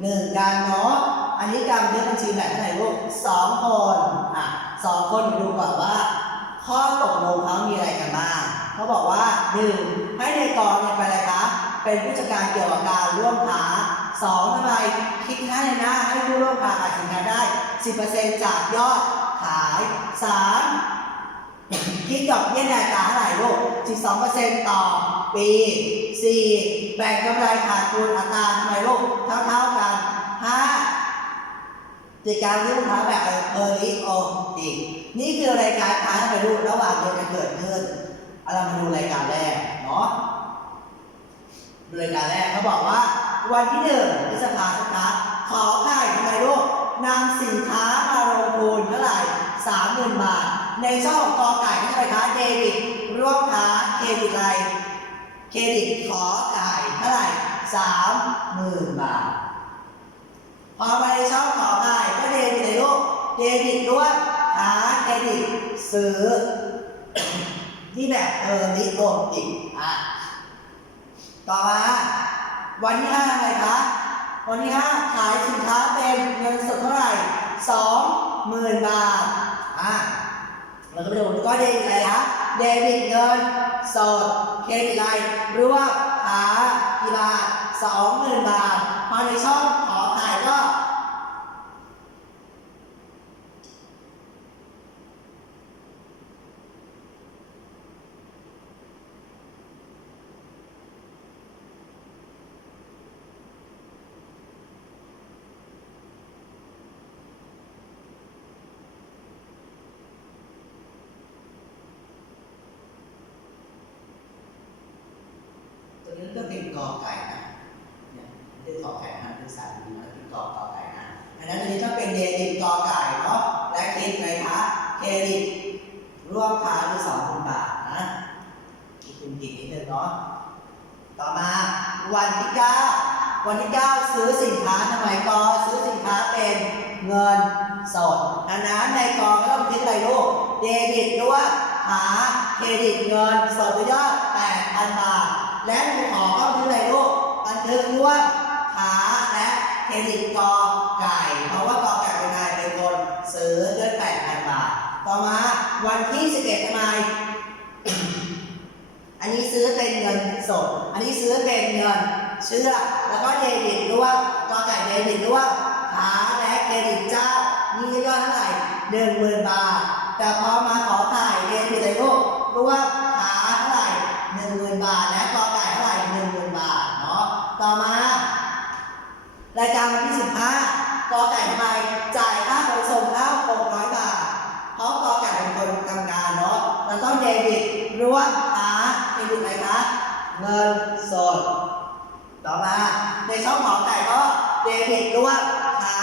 หนึ่งกันเนาะอันนี้การบันทึกบัญชีแบบเท่าไหร่ลูกสองคนอะสองคนดูก่อนว่า ข้อตกลงเขามีอะไรกันบ้างเขาบอกว่าหนึ่งให้ในกองเนี่ยเป็นอะไรคะเป็นผู้จัดการเกี่ยวกับการร่วมค้าสองทำไมคิดค่าในหน้าให้ผู้ร่วมค้าขายสินค้าได้10%จากยอดขายสามคิดดอกเบี้ยในอัตราเท่าไหร่ลูก12%ต่อ ปี 4. แบ่งกำไรขาดทุนอัตราทำไมลูกเท่าๆกัน 5. กิจการที่ลูกค้าแบบเออริโออีกนี่คือรายการค้าไมลูกระหว่างเดือนจะเกิดขึ้นเอาเรามาดูรายการแรกเนาะดูรายการแรกเขาบอกว่า วันที่หนึ่งพฤษภาคมครับขอไข่ทำไมลูกนำสินค้ามาลงทุนเท่าไหร่สามหมื่นบาท ในช่องกอไก่เท่ไหร่คะเดบิตร่วมค้าเครดิตอะไร เครดิตขอไก่เท่าไหร่สามหมื่นบาท พอไปช่องขอไข่ก็เดบิตเลยลูกเดบิตร่วมค้าเครดิตซื้อ ที่แบบเออนิโรมอีกอะต่อมา วันที่ห้าอะไรคะวันที่ห้าขายสินค้าเป็นเงินสดเท่าไหร่สองหมื่นบาทอะเราก็ไปดูก็เดบิตอะไรคะเดบิตเงิน สดเครดิตอะไรรวมหากีฬาทสองหมื่นบาทพอในช่องขอขายก็ ตัวนี้ก็เป็นกอไก่นะเนี่ยคือขอไก่นะคือสามดีนะคือกอกอไก่นะอันนั้นตัวนี้ต้องเป็นเดบิตกอไก่เนาะและเครดิตอะไรคะเครดิต ร่วมค้าคือสองพันบาทนะคิดเป็นผิดนิดนึงเนาะต่อมาวันที่เก้าวันที่เก้าซื้อสินค้าทำไมกอซื้อสินค้าเป็นเงินสดดังนั้นในกอก็ต้องคิดอะไรลูกเดบิตร่วมหาเครดิตเงินสดยอด8,000บาท และหนูขอเข้าบันทึกอะไรลูกบันทึกร่วมขาและเครดิตกอไก่ เพราะว่ากอไก่เป็นนายเป็นคนซื้อด้วย ต่อมาวันที่ 11ทำไมอันนี้ซื้อเป็นเงินสด อันนี้ซื้อเป็นเงินเชื่อ แล้วก็เดบิตร่วมกอไก่เดบิตร่วมขาและเครดิตเจ้า นี่ยอดเท่าไหร่หนึ่งหมื่นบาท แต่พอมาขอไข่เดบิตเลยลูกร่วมขาเท่าไหร่หนึ่งหมื่นบาท และกอไก่เท่าไหร่หนึ่งหมื่นบาทเนาะ ต่อมารายการวันที่15กอไก่ทำไมจ่ายค่าขนส่งข้าว600 บาท เพราะกอไก่เป็นคนทำงานเนาะ แล้วต้องเดบิตร่วมค้าเครดิตอะไรคะเงินสด ต่อมา ในช่องของไก่ก็เดบิตร่วมค้า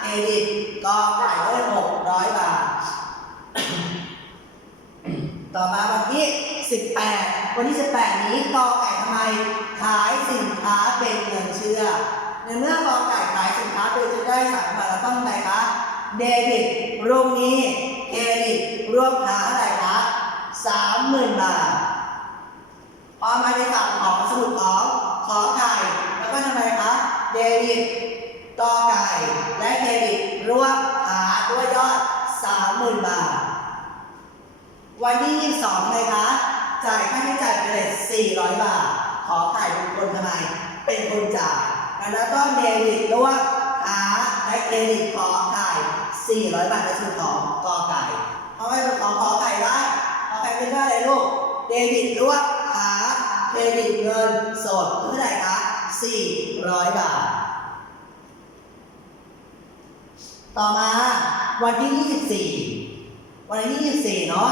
เครดิตกอไก่ด้วย600บาท ต่อมาวันที่18วันที่18นี้กองไก่ทำไมขายสินค้าเป็นเงินเชื่อในเมื่อกองไก่ขายสินค้าเป็นเงินได้สามบาทเราต้องอะไรคะเดบิตรุ่งนี้เครดิตร่วมค้าเท่าไร สามหมื่นบาทพอมาในฝั่งของสมุดของขอไข่แล้วก็ทำไมคะเดบิตกอไก่และเครดิตร่วมค้าด้วยยอดสามหมื่นบาท วันที่22เลยคะจ่ายค่าใช้จ่ายเป็นเลท400บาท ขอไข่เป็นคนทำไม เป็นคนจ่ายแล้วก็เดบิตร่วมค้าและเครดิตขอไข่400บาทในส่วนของกอไก่เพราะไม่เป็นของขอไข่ได้ ขอไข่เป็นค่าอะไรลูก เดบิตร่วมค้าเครดิตเงินสดเท่าไหร่คะ400 บาท ต่อมาวันที่ 24 วันที่ 24 เนาะ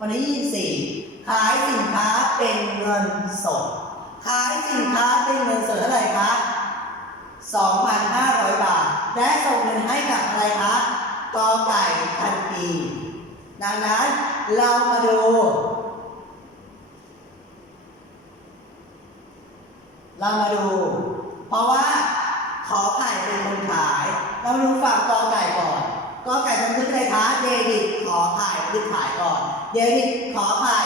วันที่ 24 ขายสินค้าเป็นเงินสด ขายสินค้าเป็นเงินสดเท่าไหร่คะ 2,500 บาท และส่งเงินให้กับอะไรคะ กอไก่ทันทีดังนั้นเรามาดู เรามาดู เพราะว่าขอไข่เป็นคนขาย เรามาดูฝั่งกอไก่ก่อน กอไก่บันทึกอะไรคะเดบิตขอไข่บันขายก่อน เดบิตขอไข่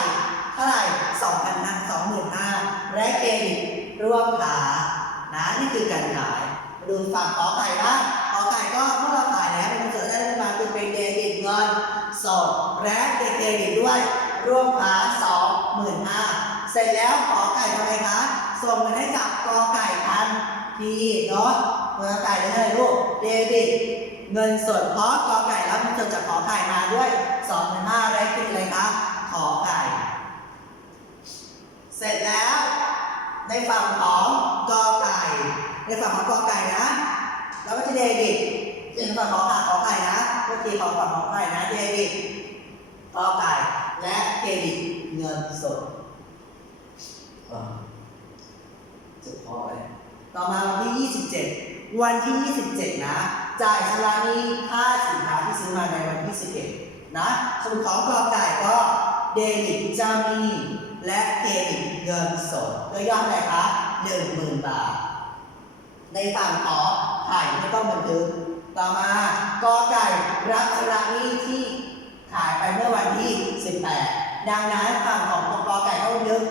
เท่าไหร่สองพันห้าสองหมื่นห้าและเครดิตร่วมขานะนี่คือการขายมาดูฝั่งขอไข่บ้างขอไข่ก็เมื่อเราขายแล้วเป็น คือเป็นเดบิตเงินสดและเป็นเครดิตด้วยร่วมขาสองหมื่นห้าเสร็จแล้วขอไก่ทำไมคะส่งเงินให้กับกอไก่ทันทีเนาะเมื่อไก่ได้เลยลูกเดบิตเงินสดเพราะกอไก่รับเงินจากขอไข่มาด้วยสองพันห้าได้ขึ้นเลยครับขอไก่เสร็จแล้วในฝั่งของกอไก่ในฝั่งของกอไก่นะแล้วก็จะเดบิต ในฝั่งของขอไข่นะก็คือของฝั่งขอไข่นะเครดิตกอไก่และเครดิตเงินสดอ่าจะพอเลยต่อมาวันที่ 27 วันที่ 27 นะ จ่ายชำระหนี้ค่าสินค้าที่ซื้อมาในวันที่ 11 นะส่วนของกอไก่ายก็เดบิตเจ้าหนี้และเครดิตเงินสดก็ยอดอะไรคะ10,000 บาท ในฝั่งของไข่ไม่ต้องบันทึก ต่อมากอไก่รับชำระหนี้ที่ขายไปเมื่อวันที่ 18 ดังนั้นฝั่งของกอไก่เขาบันทึก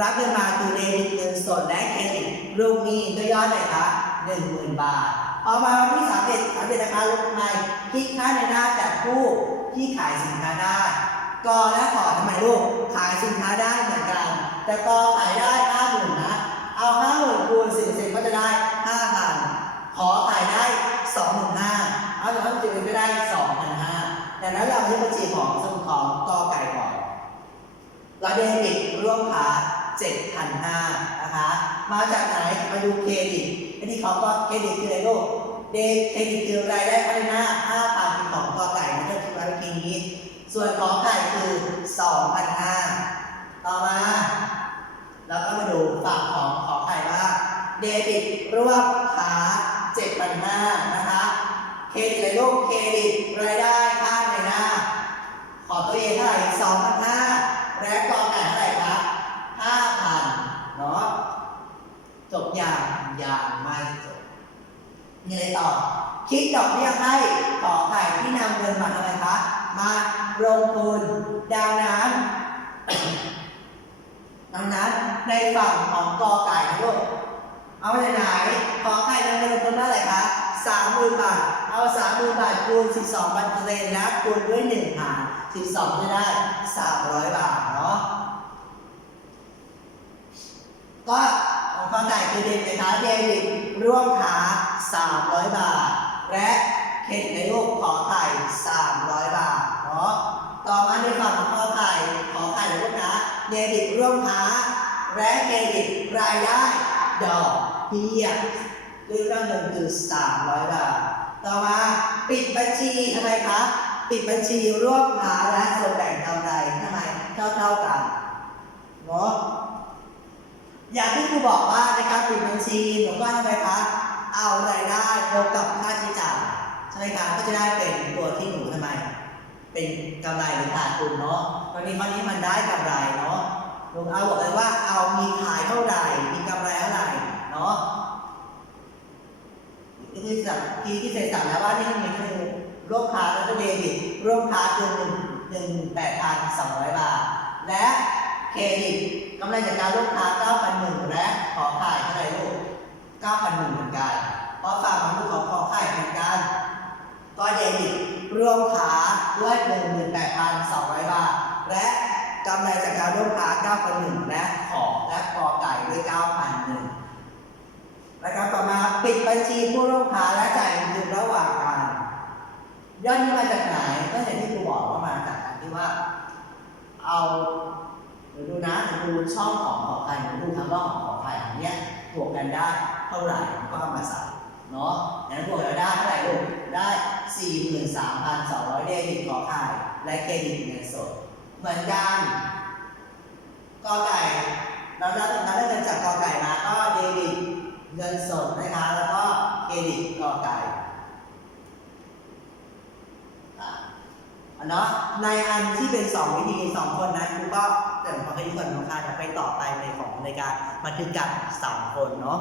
รับเงินมาคือเดบิตเงินสดและเครดิตลูกหนี้ด้วยยอดอะไรคะ10,000บาทพอมาวันที่3เด็ด3เด็ดนะคะลูกในคลิกค่าในหน้าจากผู้ที่ขายสินค้าได้กอและขอทำไมลูกขายสินค้าได้เหมือนกัน แต่กอขายได้ห้าหมื่นนะ เอาห้าหมื่นคูณสิบเซนก็จะได้ห้าพันขอขายได้ สองหมื่นห้าเอาแต่ว่าจะเป็นก็ได้สองพันห้าดังนั้นเราที่บัญชีของสมุดของกอไก่ก่อนเราเดบิตร่วมขาเจ็ดพันห้านะคะ มาจากไหน มาดูเครดิตอันนี้เขาก็เครดิตคืออะไรลูกเดเครดิตคือรายได้ภายในหน้าห้าพันเป็นของกอไก่นะเจ้าคิดไว้เมื่อกี้นี้ ส่วนของไก่คือ2,500ต่อมาแล้วก็มาดูฝั่งของของไข่ว่าเดบิตร่วมขา7,500นะคะ เครดิตเลยลูกเครดิตรายได้ค่าในหน้า ขอตัวเองเท่าไหร่2,500และกอไก่เท่าไหร่ครับ5,000เนาะจบอย่างอย่างไม่จบมีอะไรต่อ คิดดอกเบี้ยให้ขอไข่ที่นำเงินมาทำไมคะมาลงทุนดังนั้นดังนั้นในฝั่งของกอไก่นะลูกเอาไปไหนขอไข่นำเงินลงทุนเท่าไหร่คะสามหมื่นบาท เอาสามหมื่นบาทคูณสิบสองเปอร์เซ็นต์แล้วคูณด้วยหนึ่งหารสิบสองจะได้สามร้อยบาทเนาะก็ของฟังไก่คือเดบิตนะคะเดบิตร่วมขา300บาท และเครดิตในรูปขอไข่300บาทเนาะต่อมาในฝั่งของขอไข่ขอไข่ในรูปนะเดบิตร่วมขาและเครดิตรายได้ดอกเบี้ยด้วยยอดเงินคือ300 บาท ต่อมาปิดบัญชีทำไมคะ ปิดบัญชีร่วมขาและส่วนแบ่งกำไรทำไมเท่าเท่ากันเนาะอย่างที่ครูบอกว่าในการปิดบัญชีหนูก็ทำไมคะเอารายได้บวกกับค่าใช้จ่ายใช่ไหมคะก็จะได้เป็นตัวที่หนูทำไม เป็นกำไรหรือขาดทุนเนาะตอนนี้ข้อนี้มันได้กำไรเนาะหนูเอาบอกเลยว่าเอามีขายเท่าไหร่มีกำไรเท่าไหร่เนาะ ที่ที่สั่งที่ที่เสร็จสั่งแล้วว่านี่มีคือร่วมค้าแล้วก็เดบิตร่วมค้าคือหนึ่งหนึ่งแปดพันสองร้อยบาท และเครดิตกำไรจากการร่วมค้า9,001และขอขายเท่าไหร่ลูก9,001เหมือนกันเพราะฝากของลูกของขอขายเหมือนกัน ก็เดบิตรวมขาด้วย18,200บาท และกำไรจากการร่วมค้า9,001และขอและกอไก่ด้วย9,001แล้วก็ต่อมาปิดบัญชีผู้ร่วมค้าและจ่ายเงินคืนระหว่างกันยอดนี้มาจากไหนก็อย่างที่ครูบอกว่ามาจากการที่ว่า เอาเดี๋ยวดู นะเดี๋ยวดูช่องของขอไข่เดี๋ยวดูทั้งรอบของขอไข่อันเนี้ยบวกกันได้เท่าไหร่ก็มาใส่เนาะอย่างนั้นบวกกันได้เท่าไหร่ลูกได้ 43,200 เดบิตขอไข่และเครดิตเงินสด เหมือนกันกอไก่เราได้เราได้เงินจากกอไก่มาก็เดบิตเงินสดนะคะแล้วก็เครดิตกอไก่ อะ เนาะในอันที่เป็น 2 วิธี 2 คนนะครูก็เดี๋ยวพอให้ทุกคนน้องคาจะไปต่อไปในของในการบันทึกกับ3คนเนาะ